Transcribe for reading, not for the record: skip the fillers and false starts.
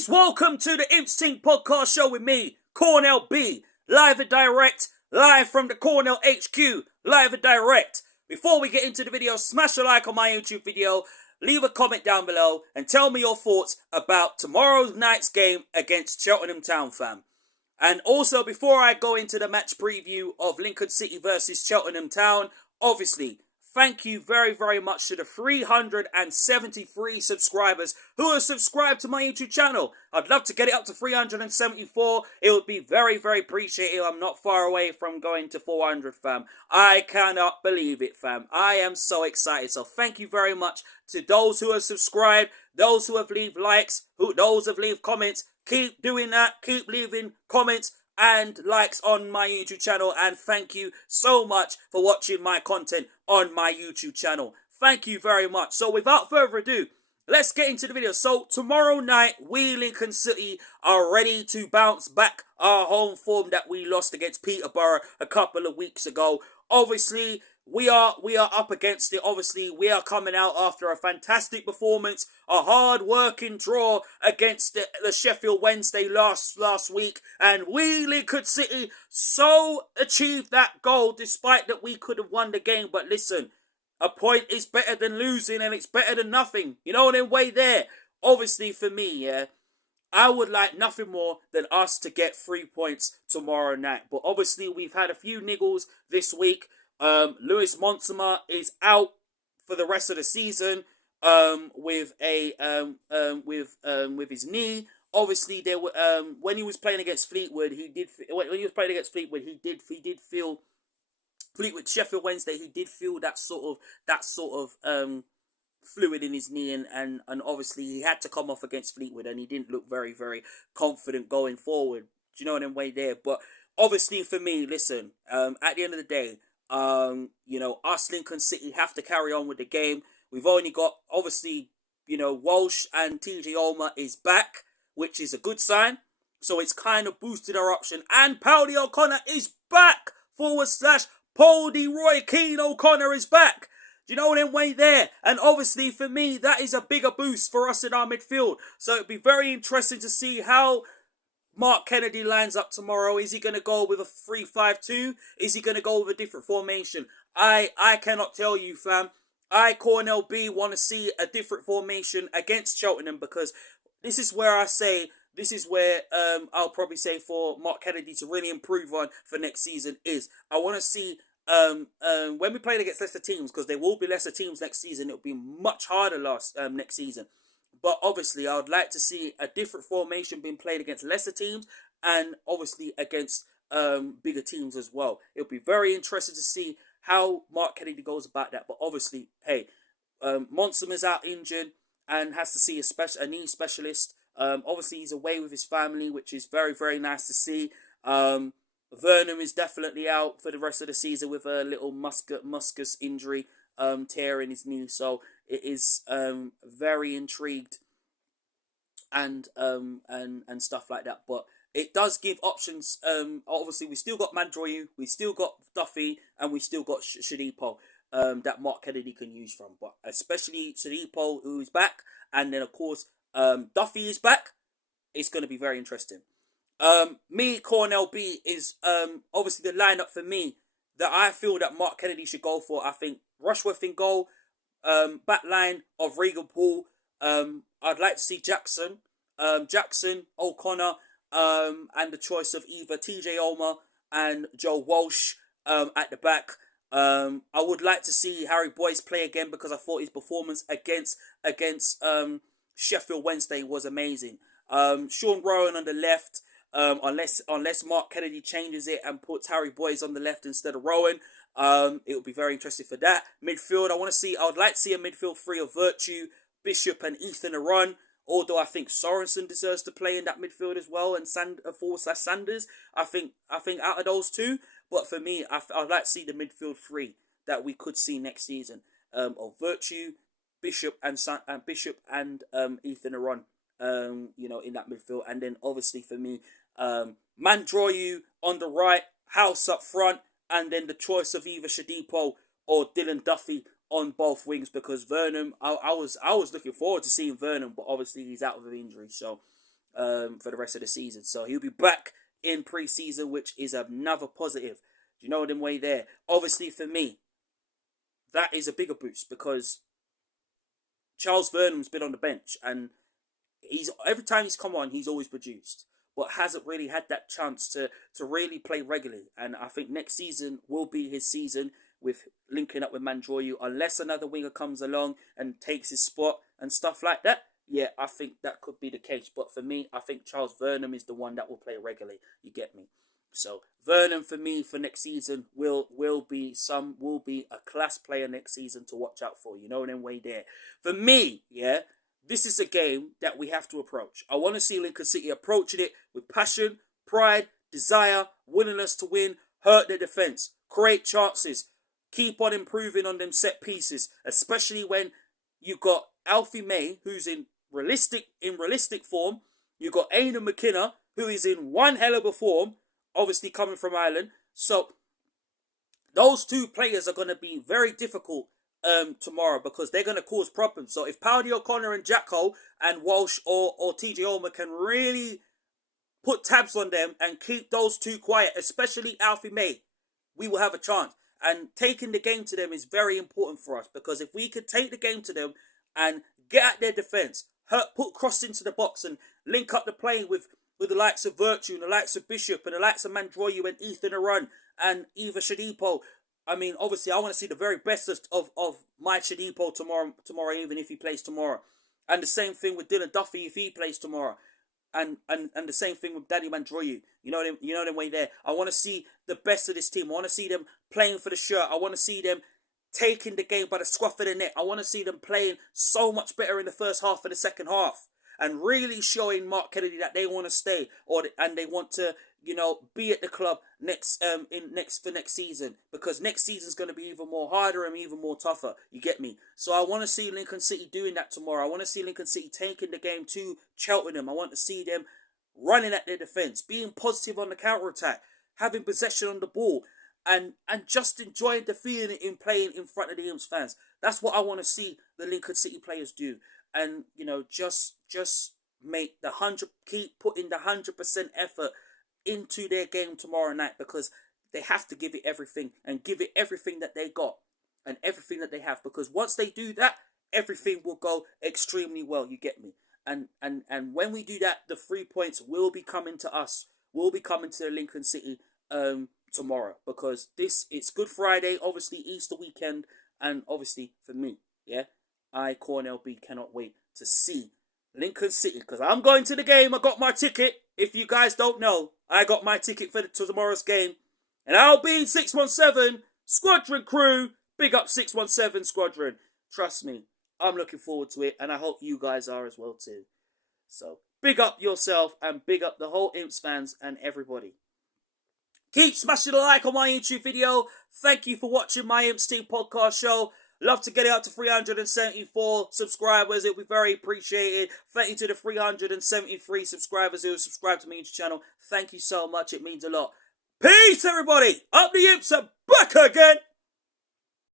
Please welcome to the Imps Ting podcast show with me, Cornell B, live and direct, live from the Cornell HQ, live and direct. Before we get into the video, smash a like on my YouTube video, leave a comment down below, and tell me your thoughts about tomorrow's night's game against Cheltenham Town, fam. And also, before I go into the match preview of Lincoln City versus Cheltenham Town, obviously, thank you very, very much to the 373 subscribers who have subscribed to my YouTube channel. I'd love to get it up to 374. It would be very, very appreciated. I'm not far away from going to 400, fam. I cannot believe it, fam. I am so excited. So thank you very much to those who have subscribed, those who have left likes, those who have left comments. Keep doing that. Keep leaving comments and likes on my YouTube channel, and thank you so much for watching my content on my YouTube channel. Thank you very much. So without further ado, let's get into the video. So tomorrow night, we Lincoln City are ready to bounce back our home form that we lost against Peterborough a couple of weeks ago. Obviously, we are up against it. Obviously, we are coming out after a fantastic performance, a hard-working draw against the Sheffield Wednesday last week, and we, Lincoln City, so achieved that goal despite that we could have won the game. But listen, a point is better than losing, and it's better than nothing. You know, in a way there. Obviously, for me, yeah, I would like nothing more than us to get 3 points tomorrow night. But obviously, we've had a few niggles this week. Lewis Monsema is out for the rest of the season with his knee. Obviously, there were when he was playing against Fleetwood, he did feel Fleetwood Sheffield Wednesday. He did feel that sort of fluid in his knee, and obviously he had to come off against Fleetwood, and he didn't look very, very confident going forward. Do you know what I'm way there? But obviously, for me, listen, at the end of the day, us Lincoln City have to carry on with the game. We've only got, obviously, Walsh and TJ Ulmer is back, which is a good sign. So it's kind of boosted our option. And Paulie O'Connor is back, / Poldy Roy Keane O'Connor is back. Do you know what I'm way there? And obviously, for me, that is a bigger boost for us in our midfield. So it'd be very interesting to see how Mark Kennedy lines up tomorrow. Is he going to go with a 3-5-2? Is he going to go with a different formation? I cannot tell you, fam. I, Cornell B, want to see a different formation against Cheltenham, because this is where I'll probably say for Mark Kennedy to really improve on for next season is I want to see when we play against lesser teams, because there will be lesser teams next season. It'll be much harder next season. But obviously, I would like to see a different formation being played against lesser teams, and obviously against bigger teams as well. It'll be very interesting to see how Mark Kennedy goes about that. But obviously, hey, Monsem is out injured and has to see a knee specialist. Obviously, he's away with his family, which is very, very nice to see. Vernon is definitely out for the rest of the season with a little meniscus injury, tear in his knee. So it is very intrigued and stuff like that. But it does give options. Obviously, we still got Mandroyu, we still got Duffy, and we still got Shadipo that Mark Kennedy can use from. But especially Shadipo, who is back, and then of course Duffy is back. It's going to be very interesting. Me, Cornell B, is obviously the lineup for me that I feel that Mark Kennedy should go for. I think Rushworth in goal, back line of Regan Poole. I'd like to see Jackson, O'Connor, and the choice of either TJ Ulmer and Joe Walsh at the back. I would like to see Harry Boyce play again, because I thought his performance against Sheffield Wednesday was amazing. Sean Rowan on the left. Unless Mark Kennedy changes it and puts Harry Boyce on the left instead of Rowan, it will be very interesting for that. Midfield, I would like to see a midfield three of Virtue, Bishop, and Ethan Aron. Although I think Sorensen deserves to play in that midfield as well, and Sanders. I think out of those two, but for me, I'd like to see the midfield three that we could see next season of Virtue, Bishop, and Ethan Aron. In that midfield, and then obviously for me, Mandroyu on the right, House up front, and then the choice of either Shadipo or Dylan Duffy on both wings, because Vernon, I was looking forward to seeing Vernon, but obviously he's out with an injury. So for the rest of the season. So he'll be back in pre-season, which is another positive. Do you know them way there? Obviously, for me, that is a bigger boost because Charles Vernon's been on the bench, and every time he's come on, he's always produced, but hasn't really had that chance to really play regularly. And I think next season will be his season with linking up with Mandroyu, unless another winger comes along and takes his spot and stuff like that. Yeah, I think that could be the case. But for me, I think Charles Vernon is the one that will play regularly. You get me? So Vernon for me for next season will be a class player next season to watch out for. You know, them way there. For me, yeah, this is a game that we have to approach. I want to see Lincoln City approaching it with passion, pride, desire, willingness to win, hurt their defence, create chances, keep on improving on them set pieces, especially when you got Alfie May, who's in realistic form. You got Aidan McKenna, who is in one hell of a form, obviously coming from Ireland. So those two players are going to be very difficult tomorrow because they're going to cause problems. So if Powdy O'Connor and Jacko and Walsh or TJ Ulmer can really put tabs on them and keep those two quiet, especially Alfie May, we will have a chance. And taking the game to them is very important for us, because if we could take the game to them and get at their defence, put cross into the box and link up the play with the likes of Virtue and the likes of Bishop and the likes of Mandroyu and Ethan Arun and Eva Shadipo. I mean, obviously, I want to see the very best of my Shadipo tomorrow, even if he plays tomorrow. And the same thing with Dylan Duffy if he plays tomorrow. And the same thing with Danny Mandroyu. You know them way there. I want to see the best of this team. I want to see them playing for the shirt. I want to see them taking the game by the scruff of the neck. I want to see them playing so much better in the first half and the second half, and really showing Mark Kennedy that they want to stay and they want to, be at the club next season, because next season's going to be even more harder and even more tougher. You get me? So I want to see Lincoln City doing that tomorrow. I want to see Lincoln City taking the game to Cheltenham. I want to see them running at their defence, being positive on the counter-attack, having possession on the ball, and just enjoying the feeling in playing in front of the Imps fans. That's what I want to see the Lincoln City players do. And, just keep putting the 100% effort into their game tomorrow night, because they have to give it everything and give it everything that they got and everything that they have, because once they do that, everything will go extremely well. You get me? And when we do that, the 3 points will be coming to us, will be coming to Lincoln City tomorrow, because it's Good Friday, obviously Easter weekend, and obviously for me, yeah, I, Cornell B, cannot wait to see Lincoln City, because I'm going to the game. I got my ticket. If you guys don't know, I got my ticket for tomorrow's game, and I'll be 617 Squadron crew. Big up 617 Squadron. Trust me, I'm looking forward to it, and I hope you guys are as well too. So big up yourself and big up the whole Imps fans and everybody. Keep smashing a like on my YouTube video. Thank you for watching my Imps Team podcast show. Love to get it up to 374 subscribers. It'll be very appreciated. Thank you to the 373 subscribers who have subscribed to my YouTube channel. Thank you so much. It means a lot. Peace, everybody. Up the Imps are back again.